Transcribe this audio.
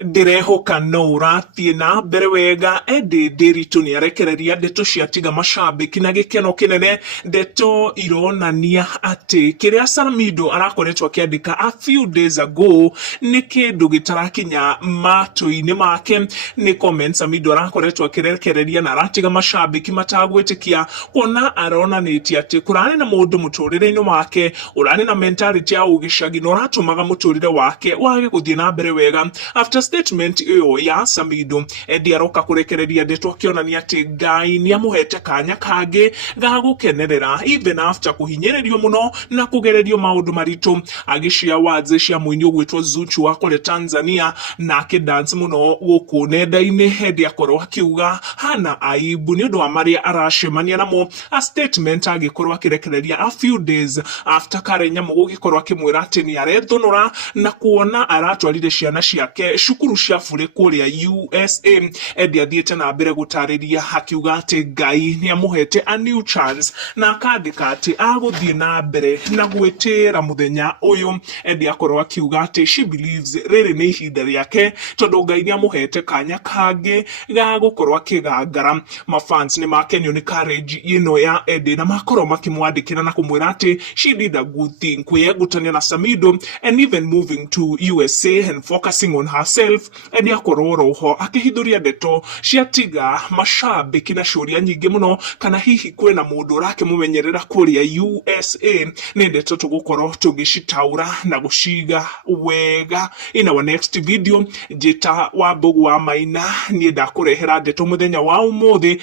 ndirehoka no urathie na mbere wega Edday ndiritu ni arekereria Ndeto Ciatiga mashabiki na gikeno kinene. Ndeto ironania ati kiria Samido arakoretwo akiandika a few days ago ni kindu gitarakinya matu-ini make. Ni comments Samido arakoretwo akirekereria na aratiga mashabiki Matagwitikia kuona aronanitie ati kurani na mundu muturire-ini wake urani na mentality ya ugicagi no ratumaga muturire wake wage guthie na mbere wega. After statement iyo ya Samido, Edday aroka kurekereria Ndeto akionania ati Ngai ni amuhete kanya kage ga gukenerera even after kuhinyiririo muno na kugererio maundu maritu. Agishia waze cia muini ugwitwo Zuchu wa kule Tanzania na akidance muno guku nenda-ini. Edday akorwo akiuga hana aibu ni undu wa maria aracemania namo. A statement agikorwo akirekereria a few days after Karenya mugikorwo akimwira ati ni arethonora na kuona aratwarire ciana ciake shukuru cia bure kuria USA. Edday athiete na mbere gutariria akiuga ati Ngai ni amuhete a new chance na akandika ati aguthie na mbere na gwitira muthenya uyu. Edday akorwo akiuga ati she believes riri ni ihinda riake tondu Ngai ni amuhete kanya kangi ga gukorwo akigangara. Mafans ni makenio ni courage ino ya Edday na makorwo makimwandikira na kumwira ati she did a good thing kwiyegutania na Samido and even moving to USA and focusing on herself. Edday akorwo roho akihithuria Ndeto Ciatiga mashabiki na ciuria nyingi muno kana hihi kwina mundu urakimumenyerera kuria USA. Ni Ndeto tugukorwo tugicitaura na guciga wega in our next video. Jita wa Mbugu wa Maina ni ndakurehera Ndeto muthenya wa umuthi.